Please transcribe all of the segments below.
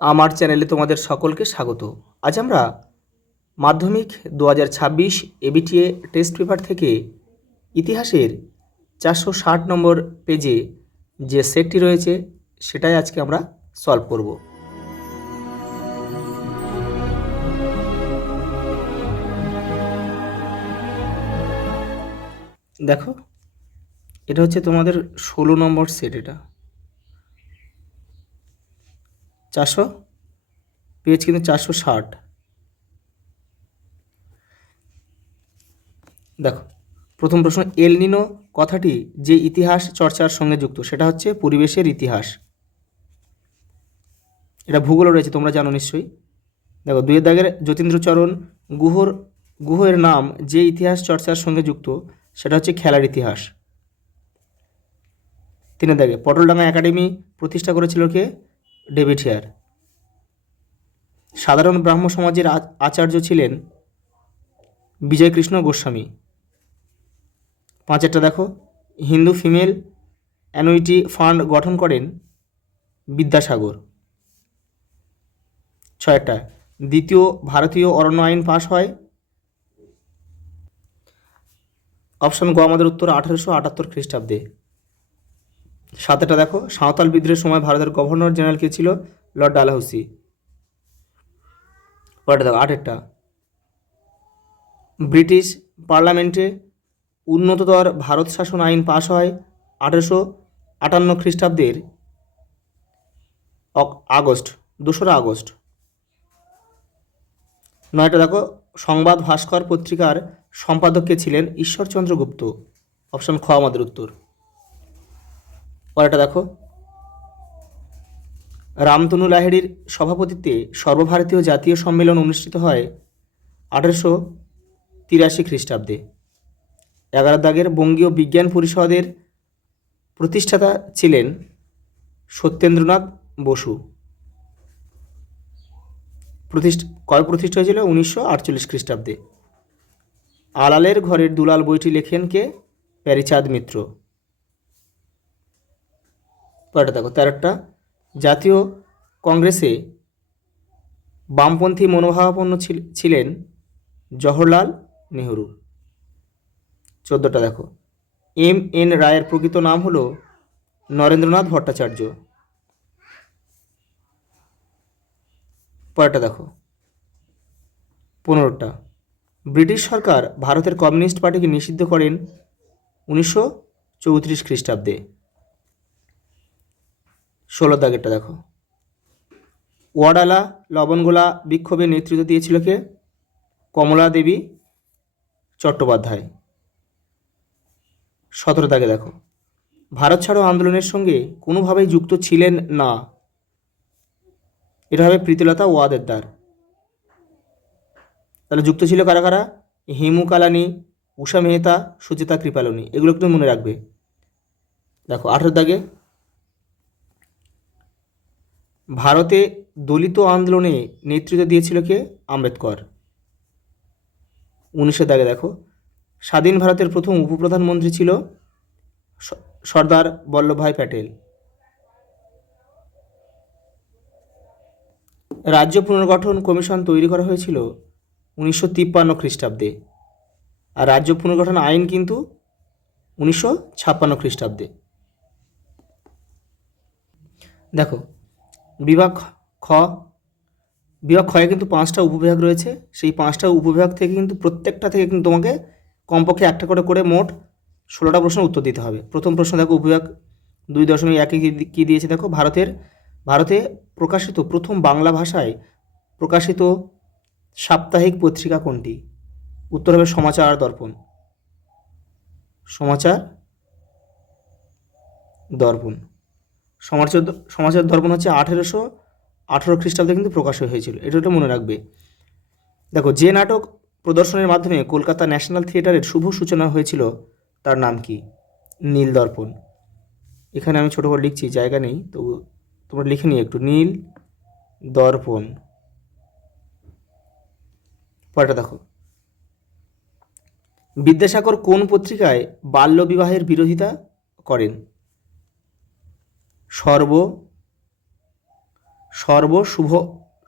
আমার চ্যানেলে তোমাদের সকলকে স্বাগত। আজ আমরা মাধ্যমিক 2026 এবিটিএ টেস্ট পেপার থেকে ইতিহাসের 460 নম্বর পেজে যে সেটটি রয়েছে সেটাই আজকে আমরা সলভ করব। দেখো, এটা হচ্ছে তোমাদের 16 নম্বর সেট। এটা 400 পেজ কিন্তু 460। দেখো, প্রথম প্রশ্ন, এল নিনো কথাটি যে ইতিহাস চর্চার সঙ্গে যুক্ত সেটা হচ্ছে পরিবেশের ইতিহাস। এটা ভূগোলে রয়েছে, তোমরা জানো নিশ্চয়ই। দেখো, 2 দাগের যতীন্দ্রচরণ গুহের নাম যে ইতিহাস চর্চার সঙ্গে যুক্ত সেটা হচ্ছে খেলার ইতিহাস। 3 দাগে পটলডাঙ্গা একাডেমি প্রতিষ্ঠা করেছিল কে? David Hare. সাধারণ ব্রাহ্ম সমাজের আচার্য ছিলেন বিজয়কৃষ্ণ গোস্বামী। 5 দেখো, হিন্দু ফিমেল অ্যানুইটি ফান্ড গঠন করেন বিদ্যাসাগর। 6 দ্বিতীয় ভারতীয় অরণ্য আইন পাশ হয়। অপশন গ আমাদের উত্তর 1878 খ্রিস্টাব্দে। 7 দেখো, সাঁওতাল বিদ্রোহের সময় ভারতের গভর্নর জেনারেল কে ছিল? লর্ড ডালহৌসি। পরেরটা দেখো, 8 ব্রিটিশ পার্লামেন্টে উন্নততর ভারত শাসন আইন পাশ হয় 1858 খ্রিস্টাব্দের আগস্ট, 2রা আগস্ট। 9 দেখো, সংবাদ ভাস্কর পত্রিকার সম্পাদক কে ছিলেন? ঈশ্বরচন্দ্র গুপ্ত। অপশন খ আমাদের উত্তর। পরেরটা দেখো, রামতনু লাহিড়ীর সভাপতিত্বে সর্বভারতীয় জাতীয় সম্মেলন অনুষ্ঠিত হয় 1883 খ্রিস্টাব্দে। 11 দাগের বঙ্গীয় বিজ্ঞান পরিষদের প্রতিষ্ঠাতা ছিলেন সত্যেন্দ্রনাথ বসু। কবে প্রতিষ্ঠা হয়েছিল? 1948 খ্রিস্টাব্দে। আলালের ঘরের দুলাল বইটি লেখেন কে? প্যারীচাঁদ মিত্র। পরেরটা দেখো, 13 জাতীয় কংগ্রেসে বামপন্থী মনোভাবাপন্ন ছিলেন জওহরলাল নেহরু। 14 দেখো, এম এন রায়ের প্রকৃত নাম হলো নরেন্দ্রনাথ ভট্টাচার্য। পরেরটা দেখো, 15 ব্রিটিশ সরকার ভারতের কমিউনিস্ট পার্টিকে নিষিদ্ধ করেন 1934 খ্রিস্টাব্দে। 16 দাগেরটা দেখো, ওয়াডালা লবণগোলা বিক্ষোভে নেতৃত্ব দিয়েছিল কে? কমলা দেবী চট্টোপাধ্যায়। 17 দাগে দেখো, ভারত ছাড়ো আন্দোলনের সঙ্গে কোনোভাবেই যুক্ত ছিলেন না। এটা হবে প্রীতিলতা ওয়াদেদার। তাহলে যুক্ত ছিল কারা কারা? হেমু কালানি, উষা মেহতা, সুচেতা কৃপালনী। এগুলো একটু মনে রাখবে। দেখো, 18 দাগে, ভারতে দলিত আন্দোলনে নেতৃত্ব দিয়েছিল কে? আম্বেদকর। 19 দাগে দেখো, স্বাধীন ভারতের প্রথম উপপ্রধানমন্ত্রী ছিল সর্দার বল্লভভাই প্যাটেল। রাজ্য পুনর্গঠন কমিশন তৈরি করা হয়েছিল 1953 খ্রিস্টাব্দে। আর রাজ্য পুনর্গঠন আইন কিন্তু 1956 খ্রিস্টাব্দে। দেখো, বিভাগ খ। বিভাগ খয়ে কিন্তু 5টা উপবিভাগ রয়েছে। সেই 5টা উপবিভাগ থেকে কিন্তু প্রত্যেকটা থেকে কিন্তু তোমাকে কমপক্ষে একটা করে মোট 16টা প্রশ্নের উত্তর দিতে হবে। প্রথম প্রশ্ন দেখো, উপবিভাগ 2.1 কী দিয়েছে দেখো, ভারতে প্রকাশিত প্রথম বাংলা ভাষায় প্রকাশিত সাপ্তাহিক পত্রিকা কোনটি? উত্তর হবে সমাচার দর্পণ। সমাচার দর্পণ। সমাচার দর্পণ হচ্ছে 1818 খ্রিস্টাব্দে কিন্তু প্রকাশ হয়েছিল। এটা মনে রাখবে। দেখো, যে নাটক প্রদর্শনের মাধ্যমে কলকাতা ন্যাশনাল থিয়েটারের শুভ সূচনা হয়েছিল তার নাম কি? নীল দর্পণ। এখানে আমি ছোটো করে লিখছি, জায়গা নেই, তবু তোমরা লিখে নিই একটু, নীল দর্পণ। পরেরটা দেখো, বিদ্যাসাগর কোন পত্রিকায় বাল্যবিবাহের বিরোধিতা করেন? সর্ব, সর্বশুভ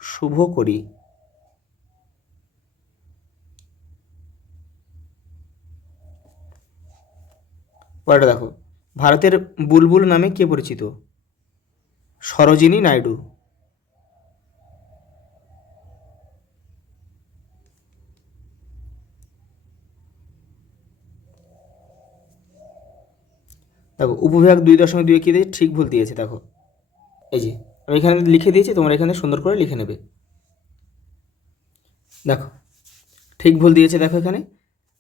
শুভ করি। পরেরটা দেখো, ভারতের বুলবুল নামে কে পরিচিত? সরোজিনী নাইডু। দেখো উপবিভাগ 2.2 কী দিয়েছে, ঠিক ভুল দিয়েছে। দেখো এই যে আমি এখানে লিখে দিয়েছি, তোমরা এখানে সুন্দর করে লিখে নেবে। দেখো ঠিক ভুল দিয়েছে। দেখো এখানে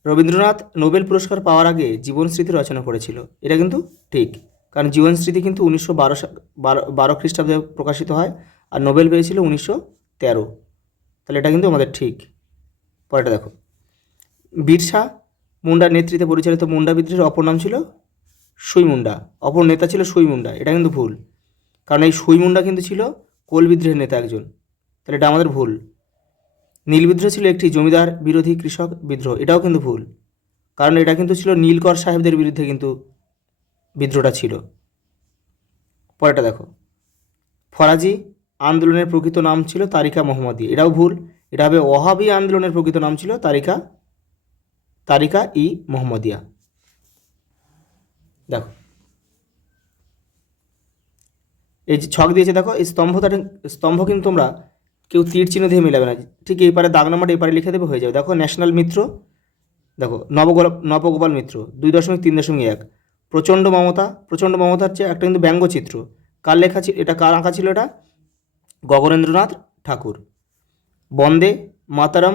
রবীন্দ্রনাথ নোবেল পুরস্কার পাওয়ার আগে জীবন স্মৃতি রচনা করেছিল, এটা কিন্তু ঠিক। কারণ জীবন স্মৃতি কিন্তু 1912 খ্রিস্টাব্দে প্রকাশিত হয়, আর নোবেল পেয়েছিল 1913। তাহলে এটা কিন্তু আমাদের ঠিক। পরেরটা দেখো, বিরসা মুন্ডার নেতৃত্বে পরিচালিত মুন্ডা বিদ্রোহের অপর নাম ছিল সুই মুন্ডা, অপর নেতা ছিল সুই মুন্ডা, এটা কিন্তু ভুল। কারণ এই সুই মুন্ডা কিন্তু ছিল কোল বিদ্রোহের নেতা একজন, তাহলে এটা আমাদের ভুল। নীল বিদ্রোহ ছিল একটি জমিদার বিরোধী কৃষক বিদ্রোহ, এটাও কিন্তু ভুল। কারণ এটা কিন্তু ছিল নীলকর সাহেবদের বিরুদ্ধে কিন্তু বিদ্রোহটা ছিল। পরেরটা দেখো, ফরাজি আন্দোলনের প্রকৃত নাম ছিল তারিকা মোহাম্মদী, এটাও ভুল। এটা হবে ওহাবি আন্দোলনের প্রকৃত নাম ছিল তারিকা ই মোহাম্মদিয়া। দেখো এই যে ছক দিয়েছে, দেখো এই স্তম্ভ কিন্তু তোমরা কেউ তীর চিহ্ন দিয়ে মিলাবে না, ঠিক এই পারে দাগ নাম্বার এই পারে লিখে দেবে, হয়ে যাবে। দেখো ন্যাশনাল মিত্র, দেখো নবগোপাল মিত্র 2.3.1 প্রচণ্ড মমতা হচ্ছে একটা কিন্তু ব্যঙ্গচিত্র। কার লেখা ছিল এটা, কার আঁকা ছিল এটা? গগনেন্দ্রনাথ ঠাকুর। বন্দে মাতারাম,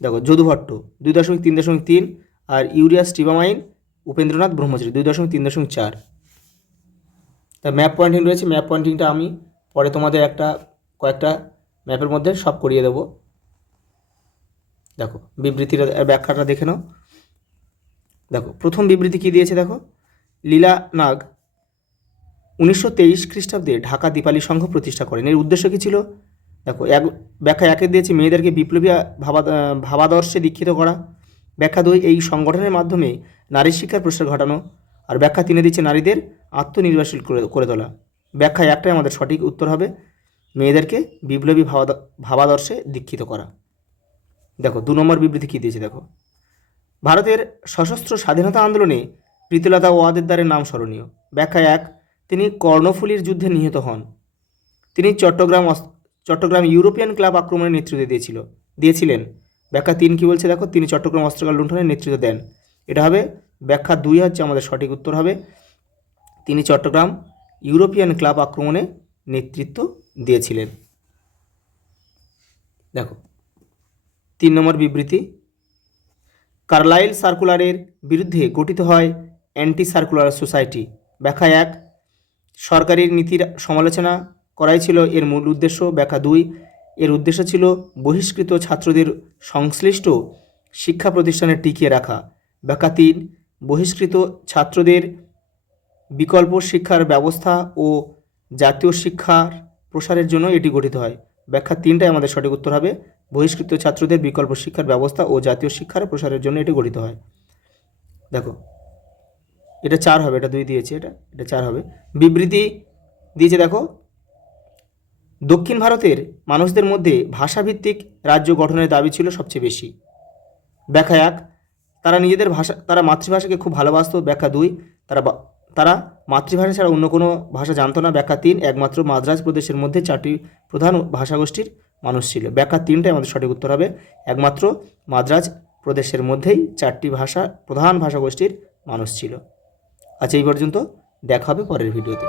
দেখো যদু ভট্ট 2.3.3, আর ইউরিয়া স্টিবামাইন উপেন্দ্রনাথ ব্রহ্মচারী 2.3.4। তা ম্যাপ পয়েন্টিং রয়েছে, ম্যাপ পয়েন্টিংটা আমি পরে তোমাদের কয়েকটা ম্যাপের মধ্যে সব করিয়ে দেবো। দেখো বিবৃতির ব্যাখ্যাটা দেখে নাও। দেখো প্রথম বিবৃতি কী দিয়েছে, দেখো লীলা নাগ 1923 খ্রিস্টাব্দে ঢাকা দীপালি সংঘ প্রতিষ্ঠা করেন। এর উদ্দেশ্য কী ছিল? দেখো ব্যাখ্যা 1 দিয়েছে মেয়েদেরকে বিপ্লবী ভাবাদর্শে দীক্ষিত করা। ব্যাখ্যা 2 এই সংগঠনের মাধ্যমে নারী শিক্ষার প্রসার ঘটানো। আর ব্যাখ্যা 3 দিচ্ছে নারীদের আত্মনির্ভরশীল করে তোলা। ব্যাখ্যা 1টাই আমাদের সঠিক উত্তর হবে, মেয়েদেরকে বিপ্লবী ভাবাদর্শে দীক্ষিত করা। দেখো 2 নম্বর বিবৃতি কী দিয়েছে, দেখো ভারতের সশস্ত্র স্বাধীনতা আন্দোলনে প্রীতিলতা ওয়াদেদারের নাম স্মরণীয়। ব্যাখ্যা 1 তিনি কর্ণফুলীর যুদ্ধে নিহত হন। তিনি চট্টগ্রাম ইউরোপিয়ান ক্লাব আক্রমণের নেতৃত্ব দিয়েছিলেন। ব্যাখ্যা 3 কী বলছে, দেখো তিনি চট্টগ্রাম অস্ত্রকাল লুণ্ঠনের নেতৃত্ব দেন। এটা হবে ব্যাখ্যা 2 হচ্ছে আমাদের সঠিক উত্তর হবে, তিনি চট্টগ্রাম ইউরোপিয়ান ক্লাব আক্রমণে নেতৃত্ব দিয়েছিলেন। দেখো 3 নম্বর বিবৃতি, কার্লাইল সার্কুলারের বিরুদ্ধে গঠিত হয় অ্যান্টি সার্কুলার সোসাইটি। ব্যাখ্যা 1 সরকারি নীতির সমালোচনা করাই ছিল এর মূল উদ্দেশ্য। ব্যাখ্যা 2 এর উদ্দেশ্য ছিল বহিষ্কৃত ছাত্রদের সংশ্লিষ্ট শিক্ষা প্রতিষ্ঠানে টিকিয়ে রাখা। ব্যাখ্যা 3 বহিষ্কৃত ছাত্রদের বিকল্প শিক্ষার ব্যবস্থা ও জাতীয় শিক্ষার প্রসারের জন্য এটি গঠিত হয়। ব্যাখ্যা 3টাই আমাদের সঠিক উত্তর হবে, বহিষ্কৃত ছাত্রদের বিকল্প শিক্ষার ব্যবস্থা ও জাতীয় শিক্ষার প্রসারের জন্য এটি গঠিত হয়। দেখো এটা 4 হবে, এটা 2 দিয়েছে, এটা 4 হবে। বিবৃতি দিয়েছে, দেখো দক্ষিণ ভারতের মানুষদের মধ্যে ভাষাভিত্তিক রাজ্য গঠনের দাবি ছিল সবচেয়ে বেশি। ব্যাখ্যা 1 তারা মাতৃভাষাকে খুব ভালোবাসত। ব্যাখ্যা 2 তারা মাতৃভাষা ছাড়া অন্য কোনো ভাষা জানতো না। ব্যাখ্যা 3 একমাত্র মাদ্রাজ প্রদেশের মধ্যে 4টি প্রধান ভাষাগোষ্ঠীর মানুষ ছিল। ব্যাখ্যা 3টাই আমাদের সঠিক উত্তর হবে, একমাত্র মাদ্রাজ প্রদেশের মধ্যেই 4টি প্রধান ভাষাগোষ্ঠীর মানুষ ছিল। আচ্ছা এই পর্যন্ত, দেখা হবে পরের ভিডিওতে।